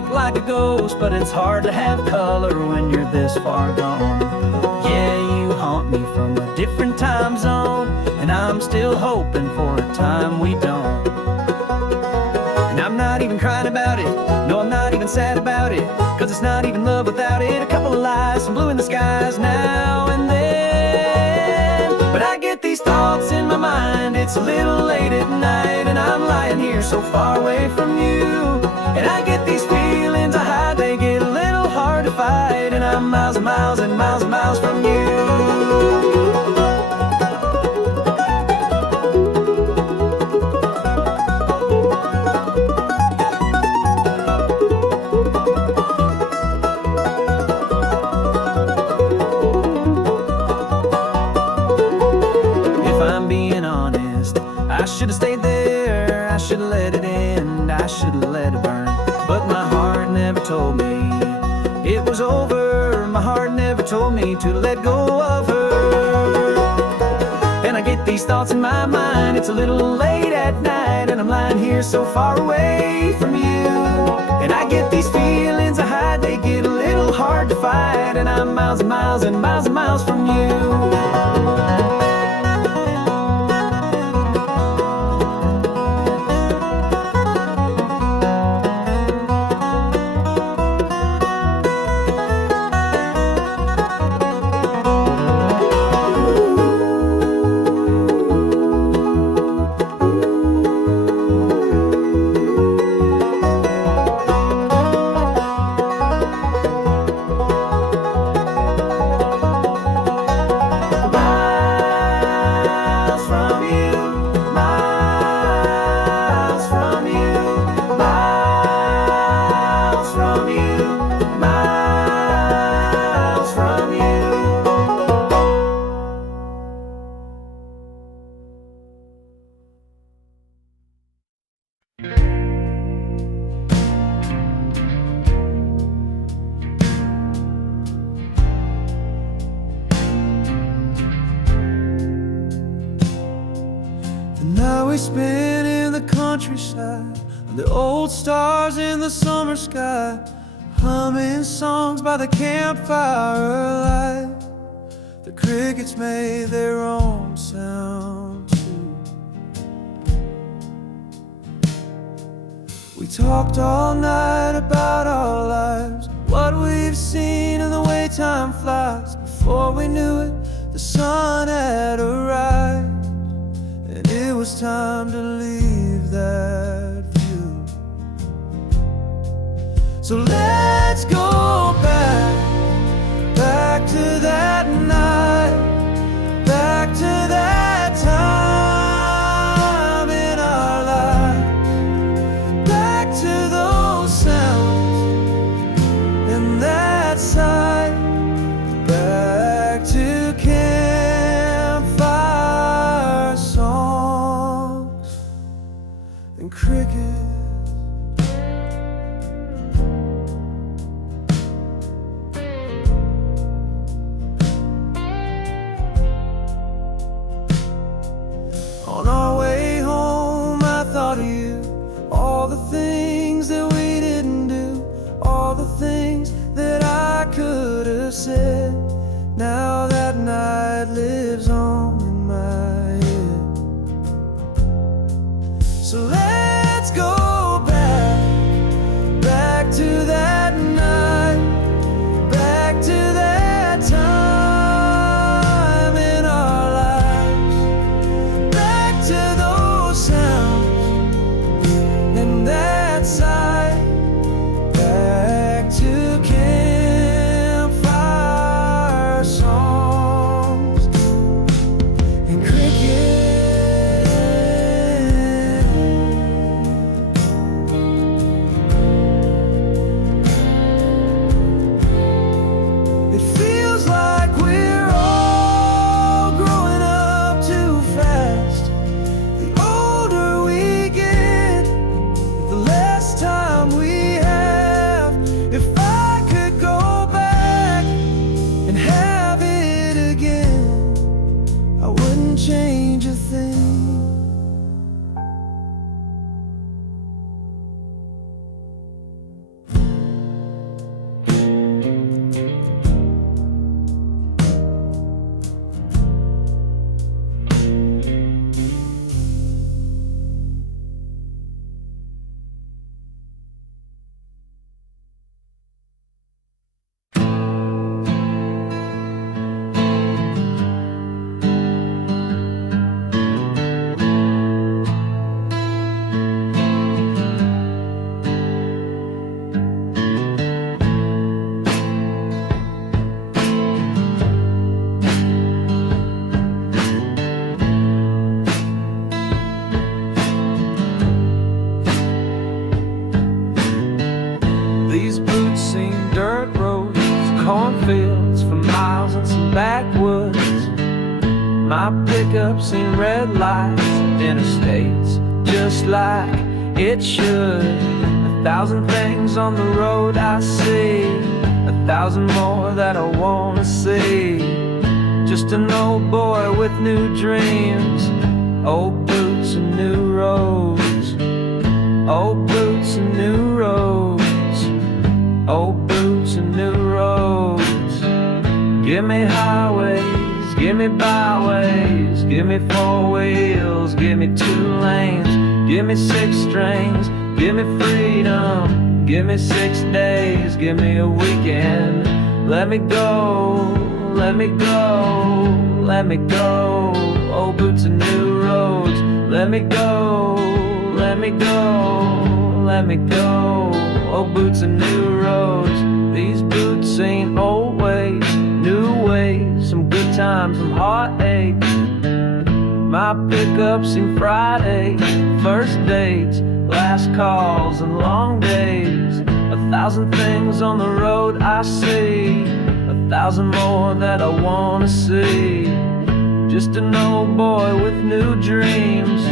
look like a ghost, but it's hard to have color when you're this far gone. Yeah, you haunt me from a different time zone, and I'm still hoping for a time we don't. And I'm not even crying about it, no, I'm not even sad about it, 'cause it's not even love without it. A couple of lies, some blue in the skies now and then. But I get these thoughts in my mind, it's a little late at night, and I'm lying here so far away from you. And I get these feelings I hide, they get a little hard to fight, and I'm miles and miles and miles and miles from you. I should've stayed there, I should've let it end, I should've let it burn. But my heart never told me it was over. My heart never told me to let go of her. And I get these thoughts in my mind, it's a little late at night, and I'm lying here so far away from you. And I get these feelings I hide, they get a little hard to fight, and I'm miles and miles and miles and miles from you. We spin in the countryside, under old stars in the summer sky, humming songs by the campfire light. The crickets made their own sound too. We talked all night about our lives, what we've seen and the way time flies. Before we knew it, the sun had arrived, and it was time to leave that view. So let's go back, back to that night, back to that time in our lives, back to those sounds and that sight, back to campfire songs and crickets. On our way home I thought of you, all the things that we didn't do, all the things that I could have said. Now that night lives on in my head. So let's go back, back to that night, back to that time in our lives, back to those sounds and that sight, back to campfire songs and crickets. cornfields for miles and some backwoods. My pickup seen red lights, interstates, just like it should. 1,000 things on the road I see, 1,000 more that I wanna see. Just an old boy with new dreams, old boots and new roads. Old boots and new roads, old boots and new roads. Give me highways, give me byways, give me 4 wheels, give me 2 lanes, give me 6 strings, give me freedom, give me 6 days, give me a weekend. Let me go, let me go, let me go. Old boots and new roads. Let me go, let me go, let me go. Old boots and new roads. These boots ain't old ways, new ways. Some good times, some heartache. My pickups in Friday, first dates, last calls and long days. 1,000 things on the road I see, 1,000 more that I wanna see. Just an old boy with new dreams,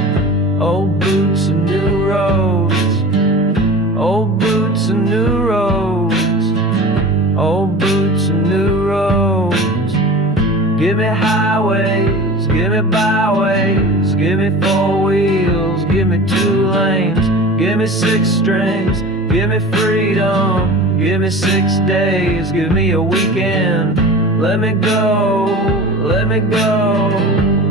old boots and new roads. Old boots and new roads, old boots and new roads. Give me highways, give me byways, give me 4 wheels, give me 2 lanes, give me 6 strings, give me freedom, give me 6 days, give me a weekend. Let me go, let me go,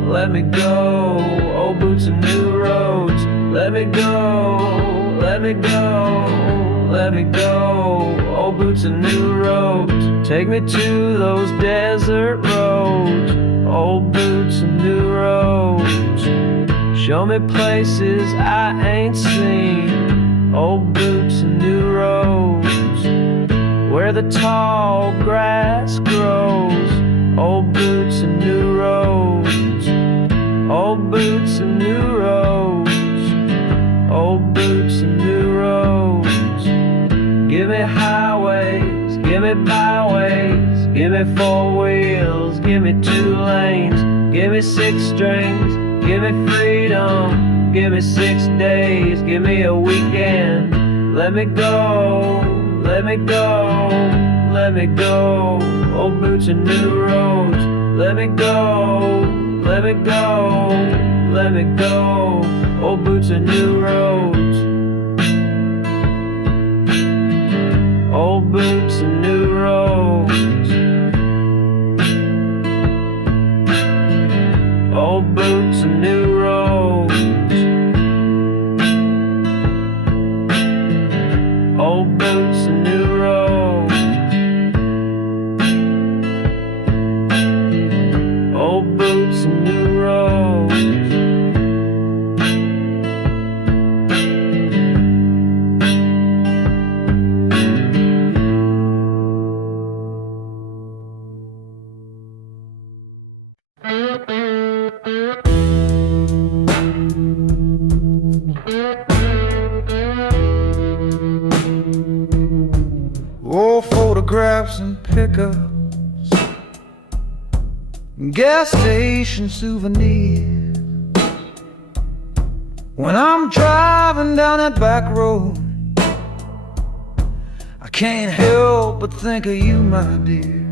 let me go. Old boots and new roads. Let me go, let me go, let me go. Old boots and new roads. Take me to those desert roads. Old boots and new roads. Show me places I ain't seen. Old boots and new roads. Where the tall grass grows. Old boots and new roads. Old boots and new roads. Old boots and new roads. Give me highways, give me byways, give me 4 wheels, give me 2 lanes, give me 6 strings, give me freedom, give me 6 days, give me a weekend. Let me go, let me go, let me go. Old boots and new roads. Let me go, let me go, let me go. Old boots and new roads. Old boots and new roads. Old boots and new roads. Old boots and new roads. Old boots and new roads. Old photographs and pickups, gas station souvenirs. When I'm driving down that back road, I can't help but think of you, my dear.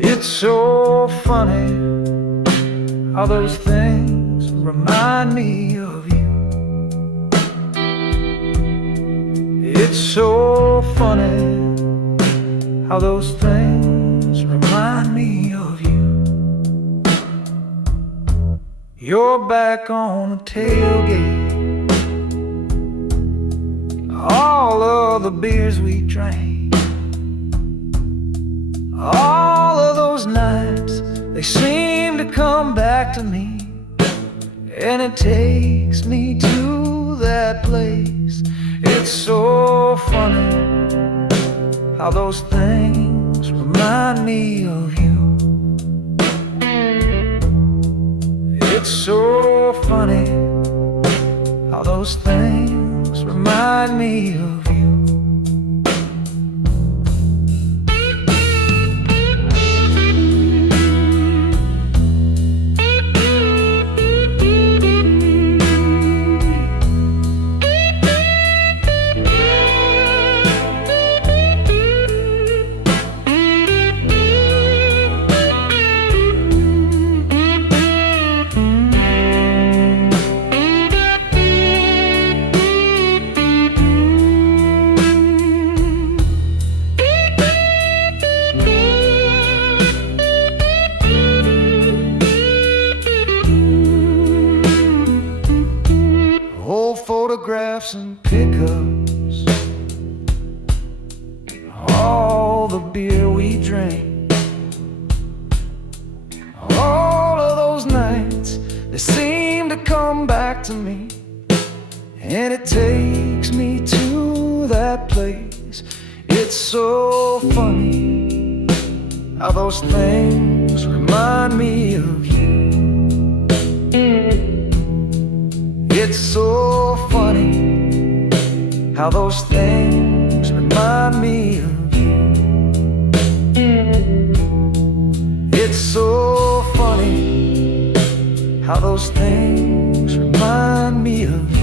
It's so funny how those things remind me of you. It's so funny how those things remind me of you. You're back on the tailgate, all of the beers we drank, all of those nights, they seem to come back to me. And it takes me to that place. It's so funny how those things remind me of you. It's so funny how those things remind me of you. photographs and pickups, all the beer we drank, all of those nights, they seem to come back to me. And it takes me to that place. It's so funny how those things remind me of you. It's so funny how those things remind me of you. It's so funny how those things remind me of you.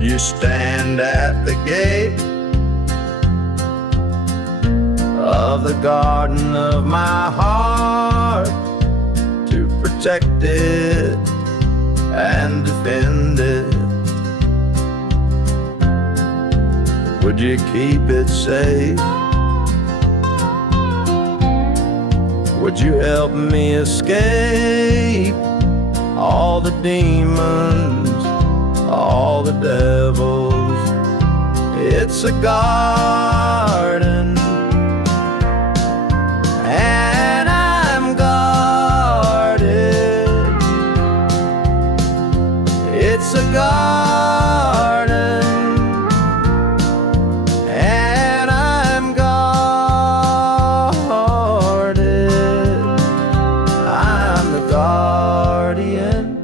You stand at the gate of the garden of my heart to protect it and defend it. Would you keep it safe? Would you help me escape all the demons, all the devils? It's a garden, and I'm guarded. It's a garden, and I'm guarded. I'm the guardian,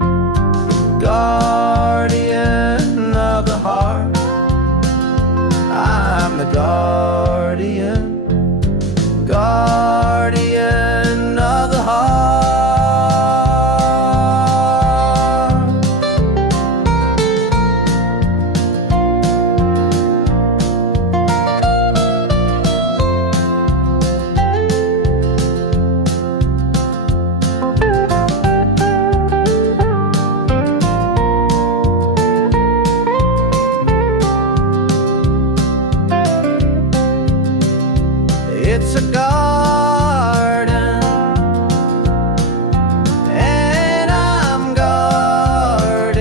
guardian of the heart. I'm the guardian, guardian of the heart. It's a garden, and I'm guarded.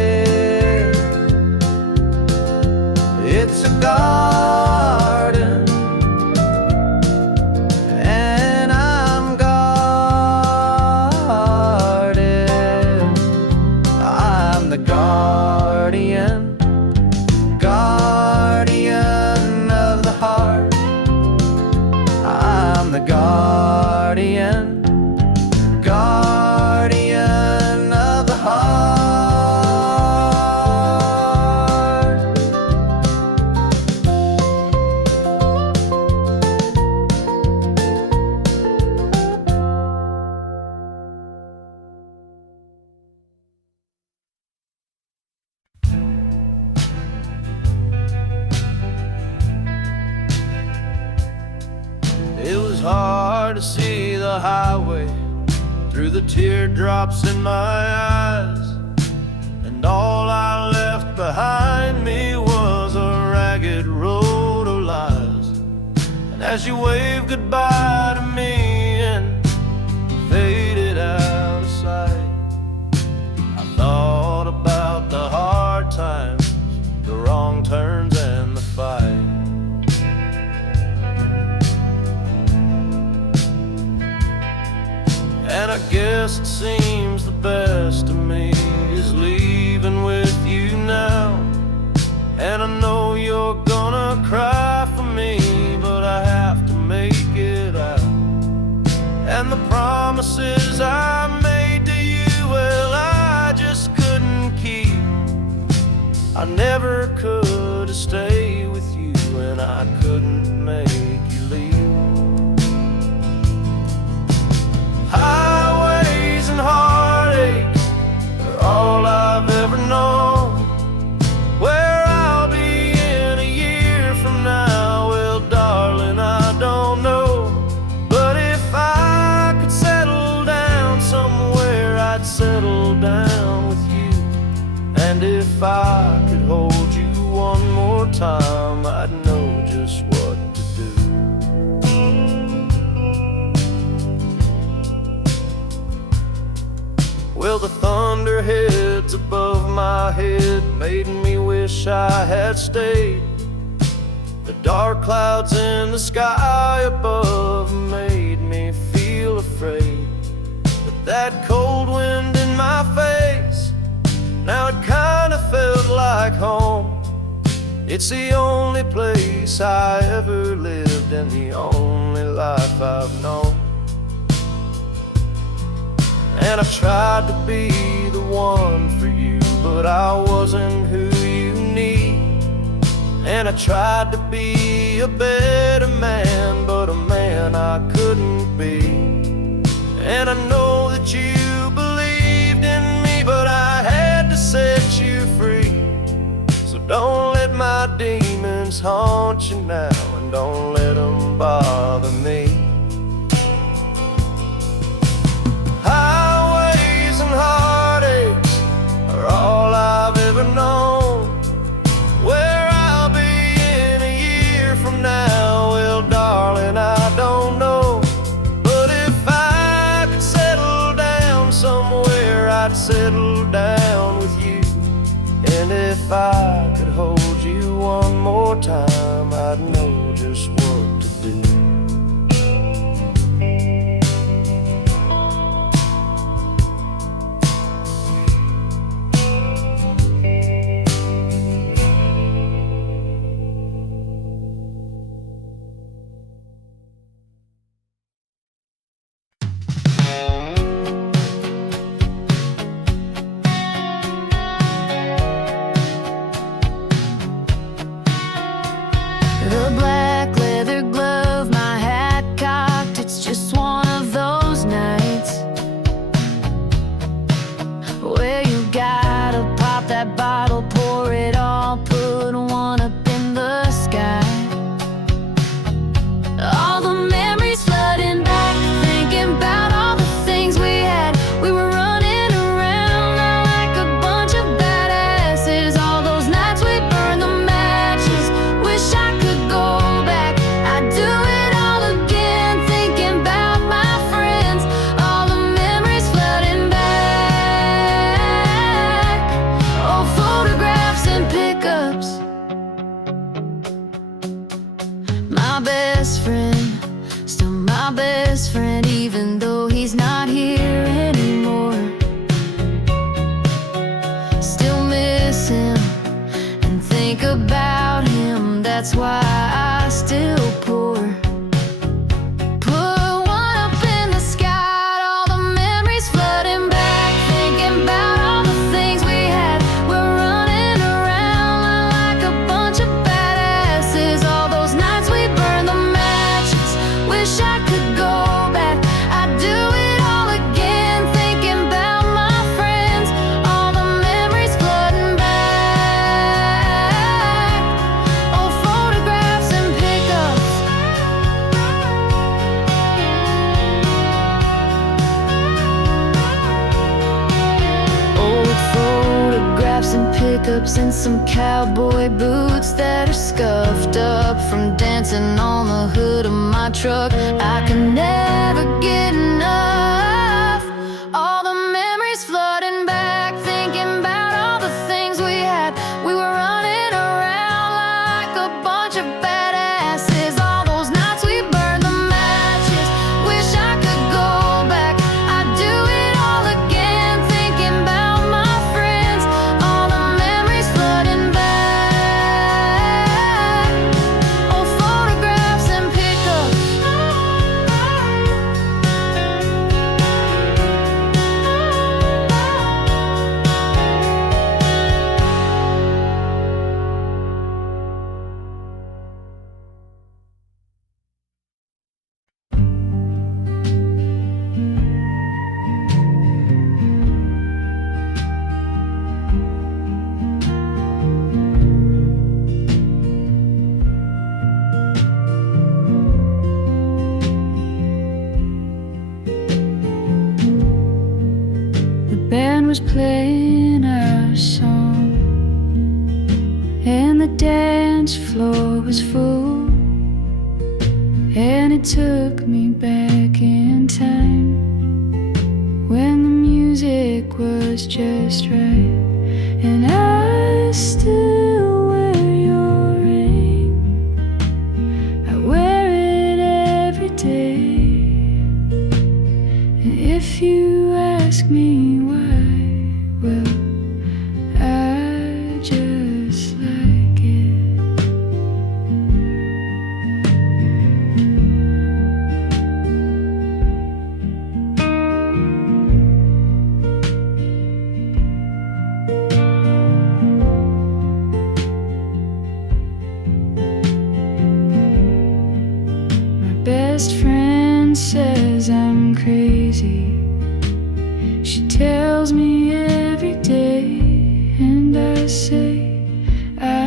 It's a garden, and I'm guarded. I'm the guardian, guardian of the heart. I'm the guardian, guardian of the heart. It was hard to see the highway through the teardrops in my eyes, and all I left behind me was a ragged road of lies. And as you waved goodbye to me and faded out of sight, I thought about the hard times, the wrong turns and the fight. And I guess it seems the best to me is leaving with you now. And I know you're gonna cry for me, but I have to make it out. And the promises I made to you, well, I just couldn't keep. I never could stay with you, and I couldn't make you leave. Highways and heartaches are all I've ever known. Where I'll be in a year from now, well, darling, I don't know. But if I could settle down somewhere, I'd settle down with you. And if I could hold you one more time, I'd know just what to do. Well, the thunderheads above my head made me wish I had stayed. The dark clouds in the sky above made me feel afraid. But that cold wind in my face, now it kinda felt like home. It's the only place I ever lived and the only life I've known. And I tried to be the one for you, but I wasn't who you need. And I tried to be a better man, but a man I couldn't be. And I know that you believed in me, but I had to set you free. So Don't let my demons haunt you now, and don't let them bother me. Highways and heartaches are all I've ever known. Where I'll be in a year from now, well, darling, I don't know. But if I could settle down somewhere, I'd settle down with you. And if I could hold you one more time, I'd know just what to do. The black leather glove, my hat cocked, it's just one of those nights where you gotta pop that bottle, pour it all, put one up in the sky. All the memories flooding back, thinking about all the things we had. We were running around like a bunch of badasses. All those nights we burned the matches. Wish I could go back. I'd do it all again, thinking about my friends. All the memories flooding back. Old photographs and pickups. My best friend, still my best friend, even though he's not here anymore. Still miss him and think about him. That's why I still pour. Put one up in the sky. All the memories flooding back, thinking about all the things we had. We're running around like a bunch of badasses. All those nights we burned the matches. Wish I could go back. I'd do it all again, thinking about my friends. All the memories flooding back. Old photographs and pickups. Old photographs and pickups, and some cowboy boots that are scuffed up from dancing on the hood of my truck. I can never get enough. All the memories flooding back, thinking about all the things we had. We were running around like a bunch of badasses. All those nights we burned the matches. Wish I could go back. I'd do it all again, thinking about my friends. All the memories flooding back. Old photographs and pickups. The band was playing our song, and the dance floor was full, and it took me back in time when the music was just right. And I still wear your ring. I wear it every day. And if you ask me why, well, I just like it. best friend says I'm crazy. She tells me every day, and I say I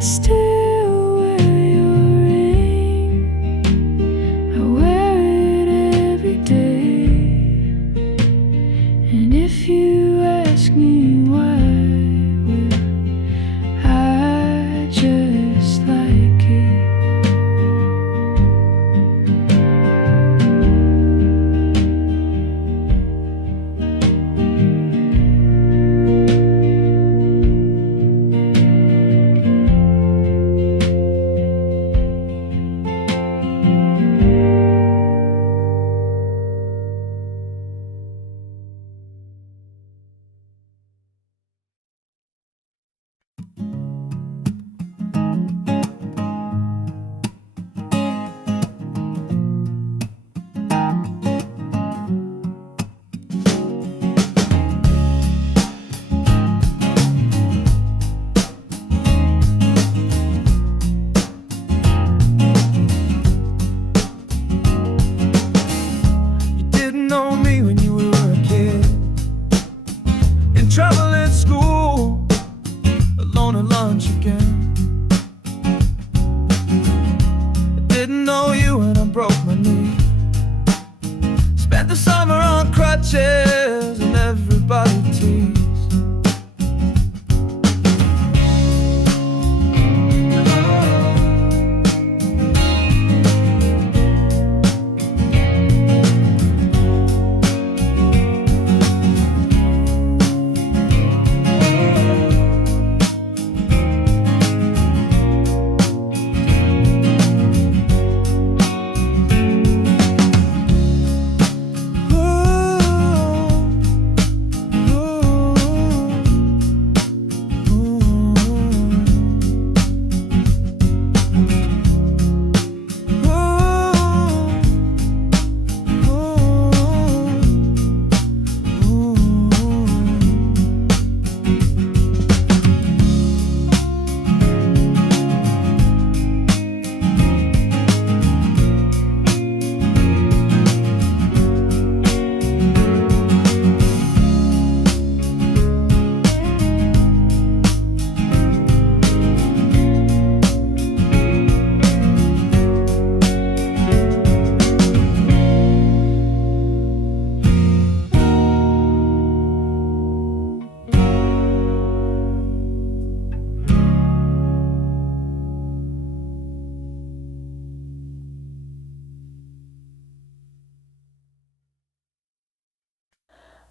still wear your ring. I wear it every day. And if you ask me why, well, I just like it. Trouble at school, alone at lunch again. I didn't know you when I broke my knee. Spent the summer on crutches and everybody teased.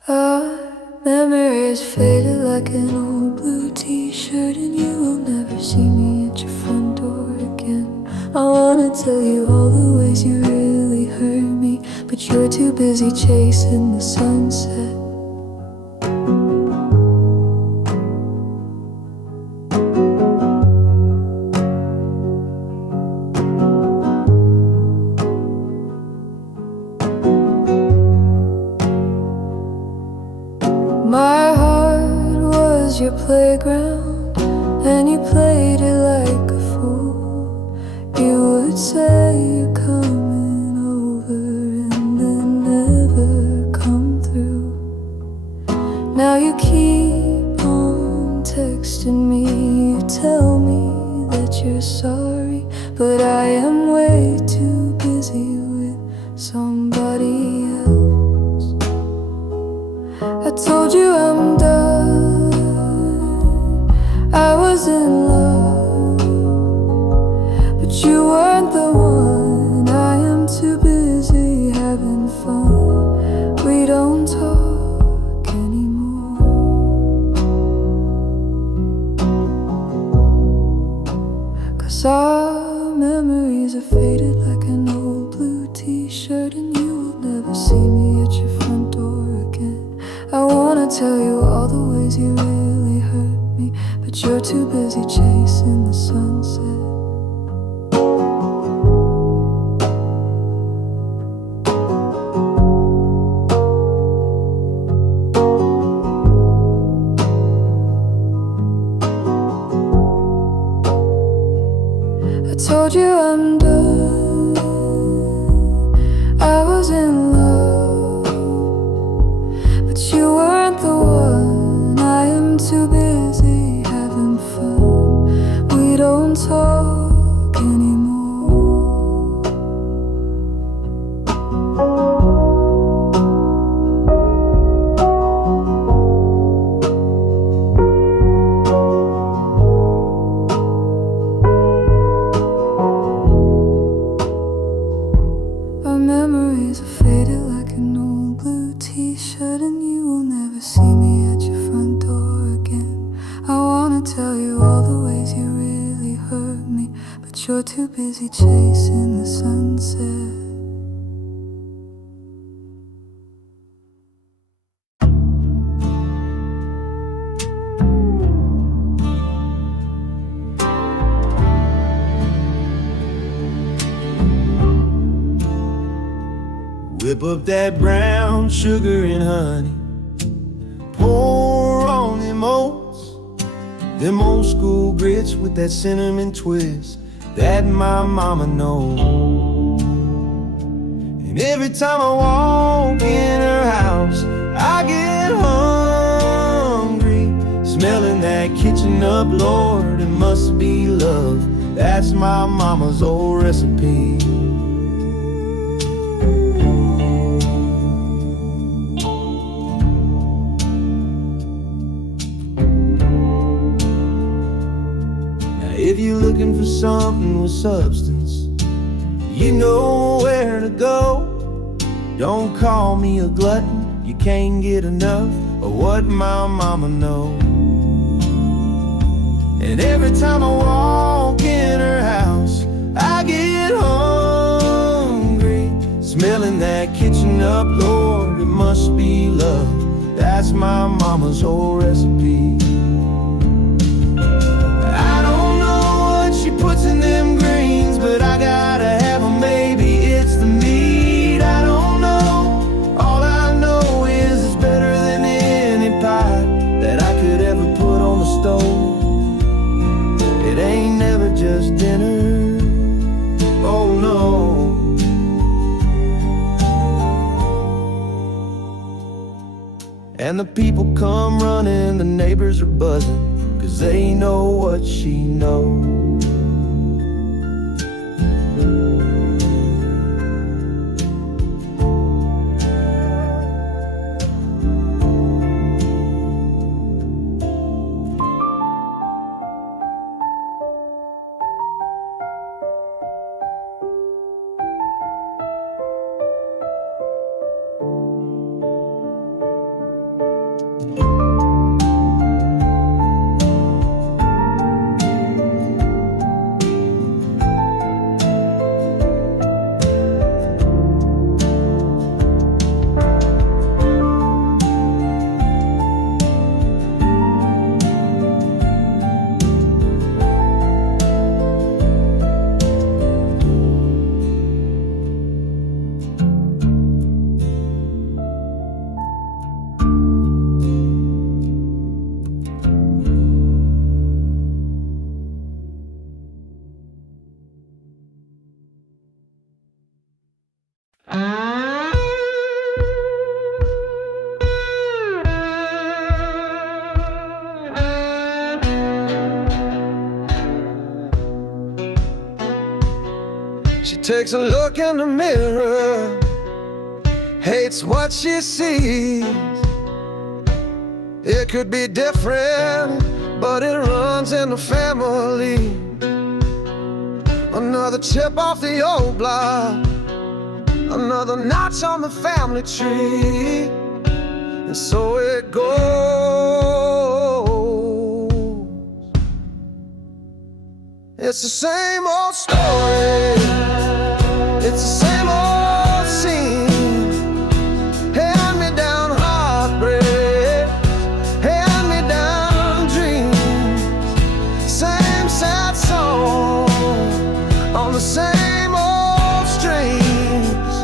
Our memories faded like an old blue t-shirt, and you will never see me at your front door again. I wanna tell you all the ways you really hurt me, but you're too busy chasing the sunset. My heart was your playground, and you played it like a fool. You would say you're coming over and then never come through. Now you keep on texting me, you tell me that you're sorry, but I am way too busy with somebody else. I told you I'm done, I was in love, but you weren't the one. I am too busy having fun. We don't talk anymore, 'cause our memories are faded like an old blue t-shirt, and you will never see me at your front door again. I wanna tell you all the ways you really hurt me, but you're too busy chasing the sunset. I told you I'm done, I was in love, but you weren't the one. I am too busy having fun. We don't talk anymore. Our memories are faded like an old blue t-shirt, and you will never see me at your front door again. I wanna tell you all the ways you really hurt me, but you're too busy chasing the sunset. Whip up that brown sugar and honey, pour on them oats, them old school grits with that cinnamon twist that my mama knows. And every time I walk in her house, I get hungry, smelling that kitchen up, Lord, it must be love. That's my mama's old recipe. If you're looking for something with substance, you know where to go. Don't call me a glutton, you can't get enough of what my mama knows. And every time I walk in her house, I get hungry, smelling that kitchen up, Lord, it must be love. That's my mama's old recipe. Puts in them greens, but I gotta have them, maybe it's the meat, I don't know. All I know is it's better than any pie that I could ever put on the stove. It ain't never just dinner, oh no. And the people come running, the neighbors are buzzing, 'cause they know what she knows. She takes a look in the mirror, hates what she sees. It could be different, but it runs in the family. Another chip off the old block, another notch on the family tree. And so it goes. It's the same old story, it's the same old scene. Hand-me-down heartbreak, hand-me-down dreams. Same sad song on the same old strings.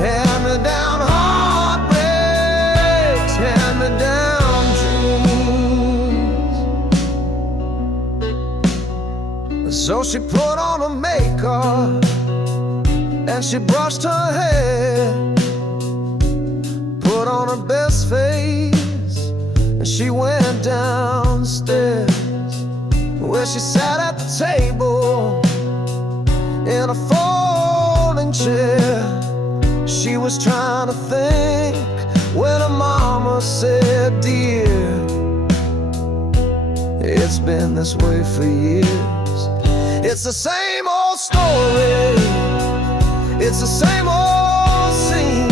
Hand-me-down heartbreaks, hand-me-down dreams. So she put on her makeup and she brushed her hair, put on her best face, and she went downstairs, where she sat at the table she was trying to think when her mama said, dear, it's been this way for years. It's the same old story, it's the same old scene.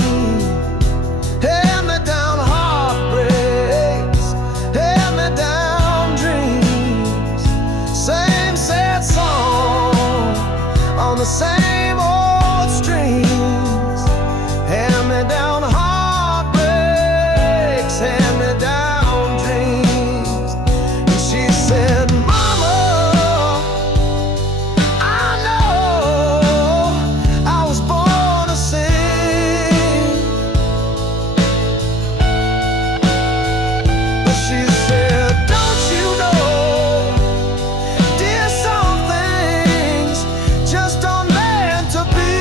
Hand-me-down heartbreaks, hand-me-down dreams. Same sad song on the same old strings. Hand-me-down heartbreaks, hand-me-down dreams. And she said, Mama, I know I was born to sing. But she said, don't you know, dear, some things just aren't meant to be.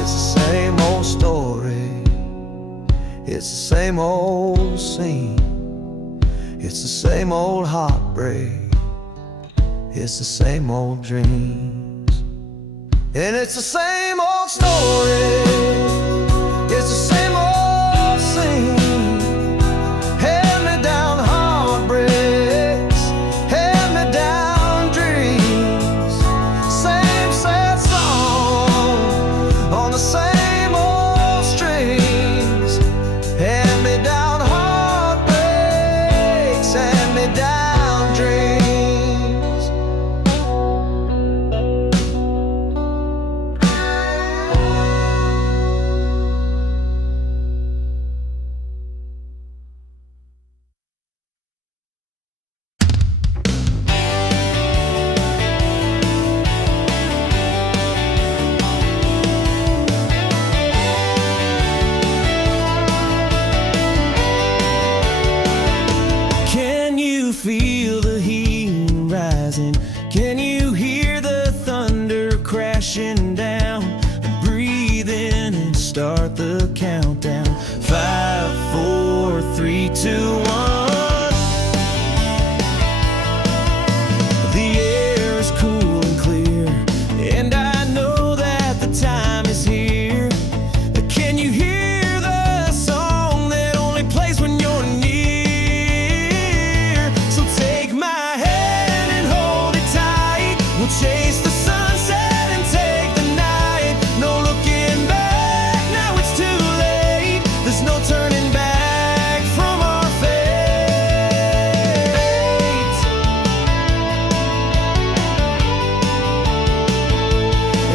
It's the same old story, it's the same old scene. It's the same old heartbreak, it's the same old dreams. And it's the same old story, it's the same old scene. Hand-me-down heartbreaks, hand-me-down dreams. Same sad song on the same old strings. Hand-me-down heartbreaks, hand-me-down dreams. Can you feel the heat rising? Can you hear the thunder crashing down? Breathe in and start the countdown. 5, 4, 3, 2, 1. The air is cool and clear, and I know that the time is here. Can you hear the song that only plays when you're near? So take my hand and hold it tight. We'll chase the sunset and take the night. No looking back, now it's too late. There's no turning back from our fate.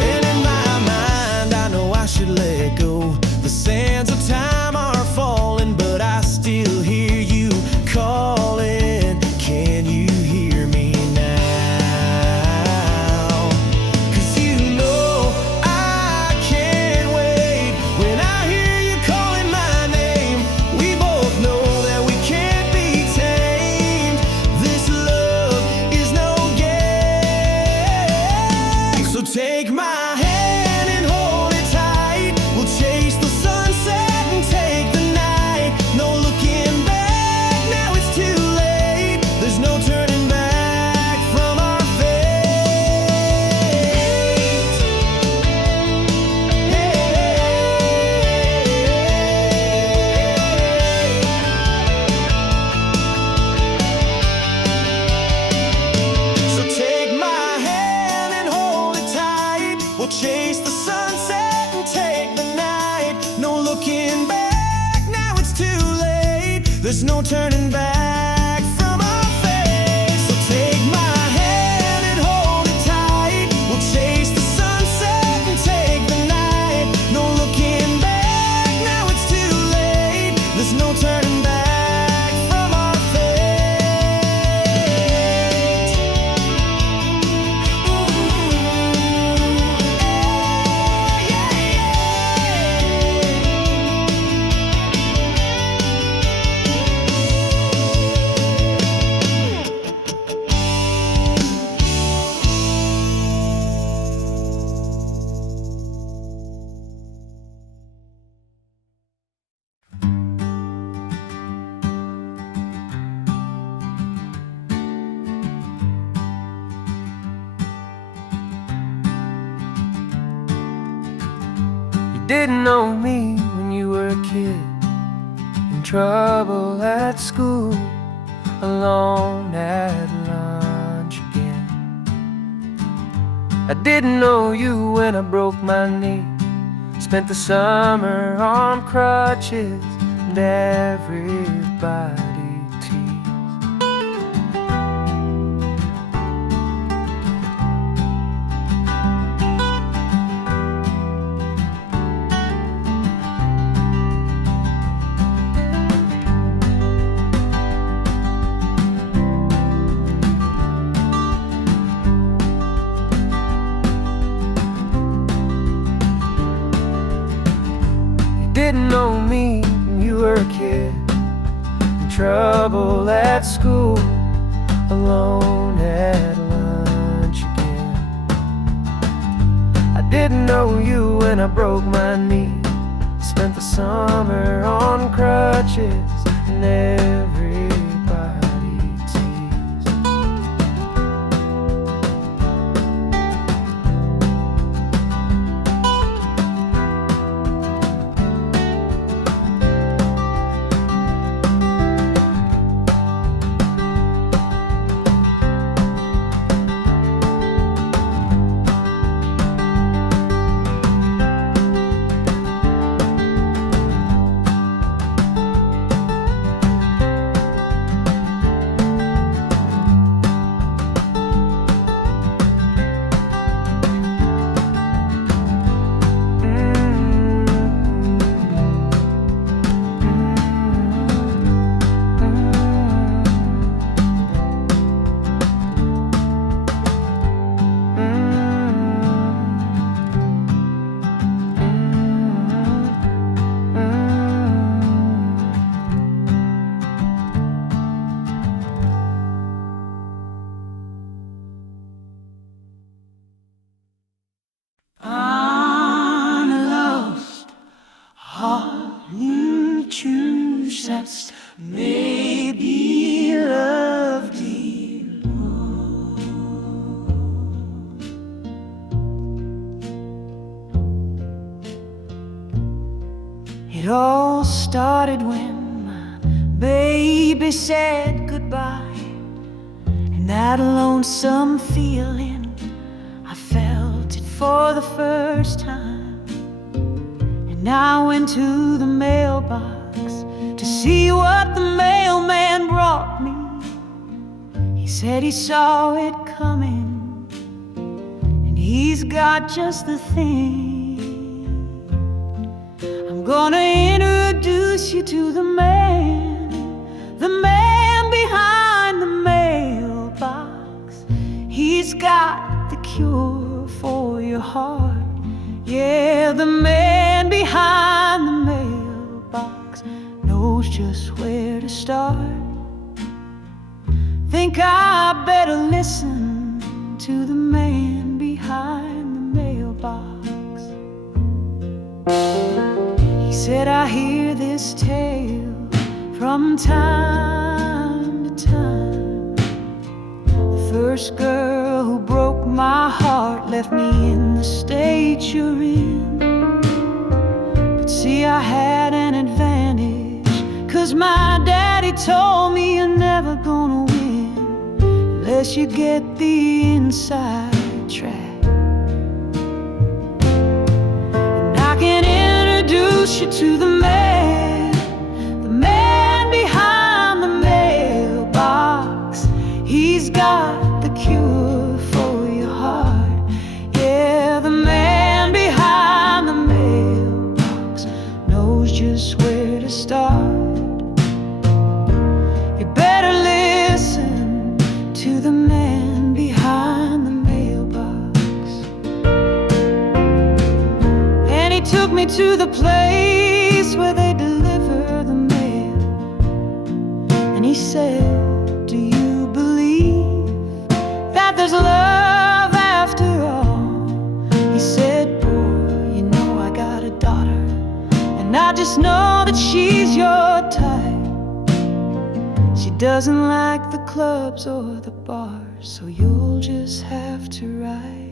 And in my mind, I know I should let go. The sands of time are falling, but I still hear you calling. Can you hear me now? 'Cause you know I can't wait. When I hear you calling my name, we both know that we can't be tamed. This love is no game. So take my hand and hold it tight. We'll chase the sunset and take the night. No looking back, now it's too late. There's no turning back from our fate. So take my hand and hold it tight. We'll chase the sunset and take the night. No looking back, now it's too late. There's no turning back from our fate. So take my hand and hold it tight. We'll chase the sunset and take the night. No looking back, now it's too late. There's no turning back from our fate. didn't know me when you were a kid, in trouble at school, alone at lunch again. I didn't know you when I broke my knee, spent the summer on crutches, and everybody teased. Didn't know me when you were a kid, in trouble at school, alone at lunch again. I didn't know you when I broke my knee, spent the summer on crutches, and everybody teased. On a lost heart you choose that's maybe loved you. It all started when my baby said goodbye, and that lonesome feeling I felt it for the first time. And I went to the mailbox to see what the mailman brought me. He said he saw it coming, and he's got just the thing. I'm gonna introduce you to the man behind the mailbox. He's got the cure for your heart. Yeah, the man behind the mailbox knows just where to start. Think I better listen to the man behind the mailbox. He said, I hear this tale from time to time. The first girl who broke my heart left me in the state you're in. But see, I had an advantage, 'cause my daddy told me you're never gonna win unless you get the inside track. And I can introduce you to the man behind the mailbox. He's got the cure for your heart. Yeah, the man behind the mailbox knows just where to start. You better listen to the man behind the mailbox. And he took me to the place where they deliver the mail. And he said, do you believe that there's love after all? He said, boy, you know I got a daughter, and I just know that she's your type. She doesn't like the clubs or the bars, so you'll just have to write.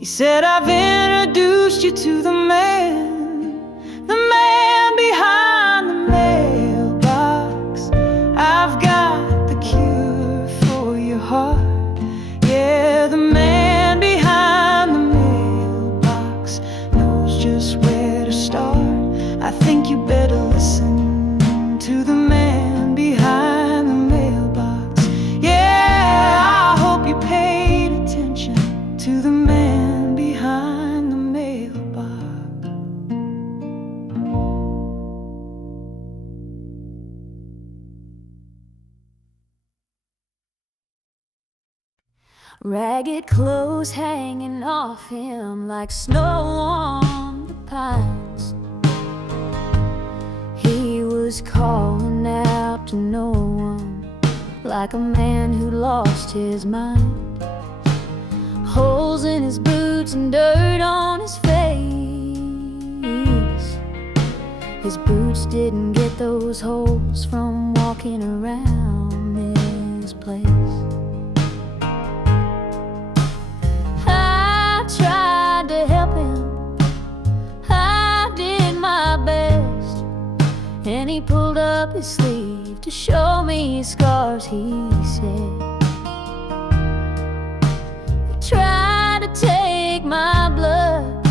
He said, I've introduced you to the man behind the mailbox. I've got the cure for your heart. Yeah, the man behind the mailbox knows just where to start. I think you better listen to the man behind the mailbox. Yeah, I hope you paid attention to the man behind the mailbox. Ragged clothes hanging off him like snow on the pines. He was calling out to no one, like a man who lost his mind. Holes in his boots and dirt on his face. His boots didn't get those holes from walking around this place. I tried to help him, I did my best, and he pulled up his sleeve to show me his scars. He said, try to take my blood,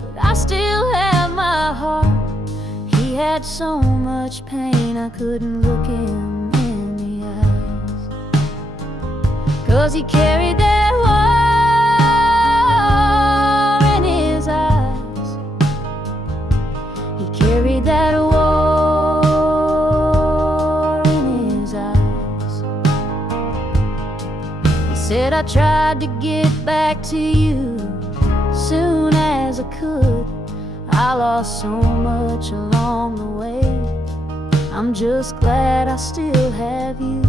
but I still have my heart. He had so much pain I couldn't look him in the eyes, 'cause he carried that war in his eyes. He carried that war in his eyes. He said, I tried to get back to you soon as I could. I lost so much along the way. I'm just glad I still have you.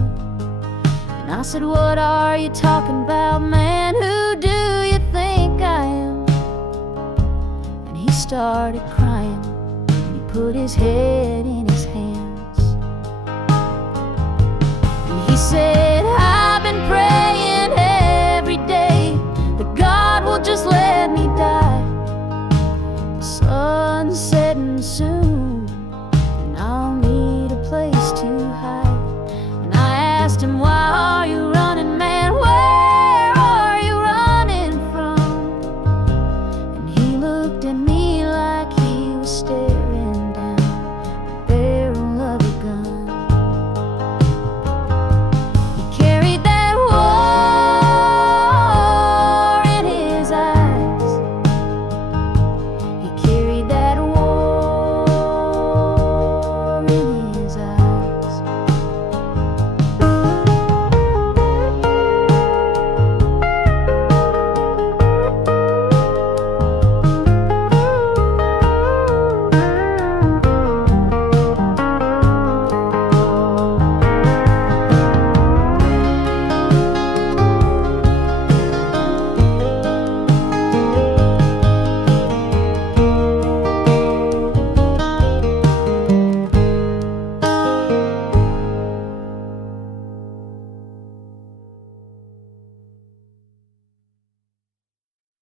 And I said, what are you talking about, man? Who do you think I am? And he started crying, and he put his head in his hands, and he said,